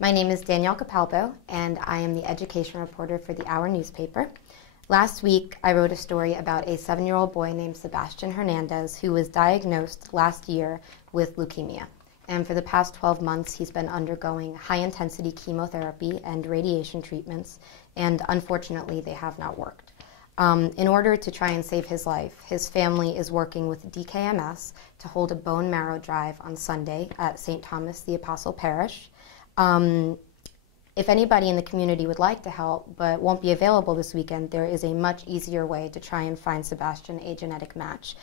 My name is Danielle Capalbo, and I am the education reporter for the Hour newspaper. Last week, I wrote a story about a 7-year-old boy named Sebastian Hernandez who was diagnosed last year with leukemia. And for the past 12 months, he's been undergoing high-intensity chemotherapy and radiation treatments, and unfortunately, they have not worked. In order to try and save his life, his family is working with DKMS to hold a bone marrow drive on Sunday at St. Thomas the Apostle Parish. If anybody in the community would like to help but won't be available this weekend, there is a much easier way to try and find Sebastian a genetic match.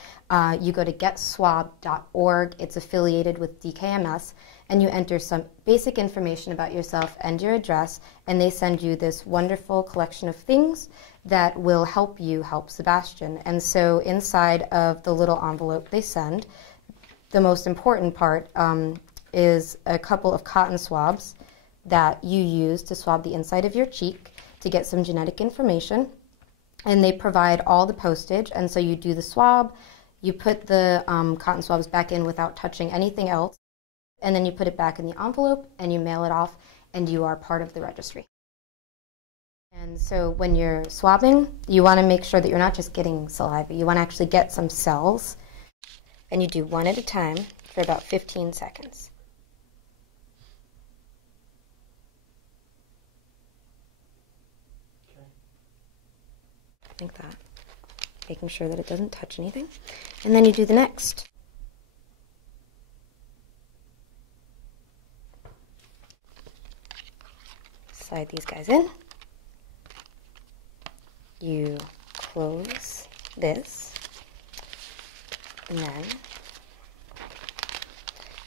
You go to getswab.org, it's affiliated with DKMS, and you enter some basic information about yourself and your address, and they send you this wonderful collection of things that will help you help Sebastian. And so inside of the little envelope they send, the most important part is a couple of cotton swabs that you use to swab the inside of your cheek to get some genetic information. And they provide all the postage, and so you do the swab, you put the cotton swabs back in without touching anything else, and then you put it back in the envelope and you mail it off, and you are part of the registry. And so when you're swabbing, you want to make sure that you're not just getting saliva, you want to actually get some cells, and you do one at a time for about 15 seconds. Like that, making sure that it doesn't touch anything. And then you do the next. Slide these guys in. You close this. And then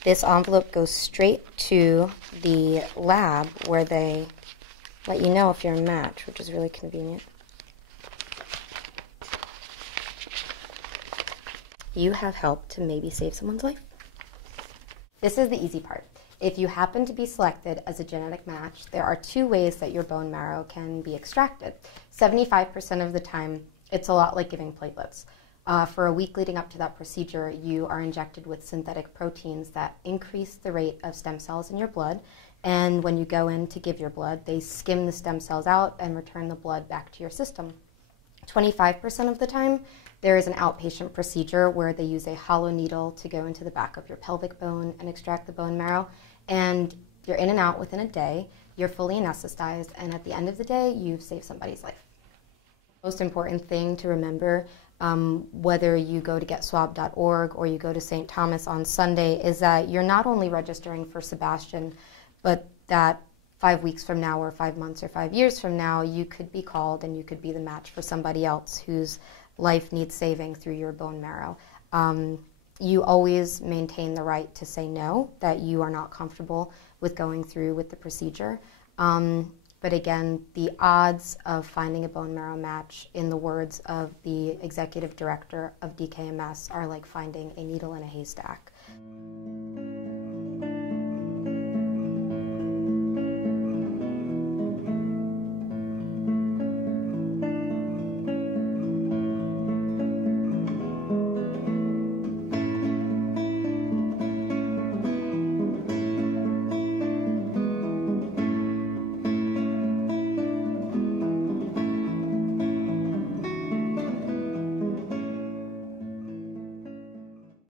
this envelope goes straight to the lab where they let you know if you're a match, which is really convenient. You have helped to maybe save someone's life. This is the easy part. If you happen to be selected as a genetic match, there are 2 ways that your bone marrow can be extracted. 75% of the time, it's a lot like giving platelets. For a week leading up to that procedure, you are injected with synthetic proteins that increase the rate of stem cells in your blood. And when you go in to give your blood, they skim the stem cells out and return the blood back to your system. 25% of the time, there is an outpatient procedure where they use a hollow needle to go into the back of your pelvic bone and extract the bone marrow. And you're in and out within a day, you're fully anesthetized, and at the end of the day, you've saved somebody's life. Most important thing to remember, whether you go to getswab.org or you go to St. Thomas on Sunday, is that you're not only registering for Sebastian, but that 5 weeks from now or 5 months or 5 years from now, you could be called and you could be the match for somebody else whose life needs saving through your bone marrow. You always maintain the right to say no, that you are not comfortable with going through with the procedure. But again, the odds of finding a bone marrow match, in the words of the executive director of DKMS, are like finding a needle in a haystack.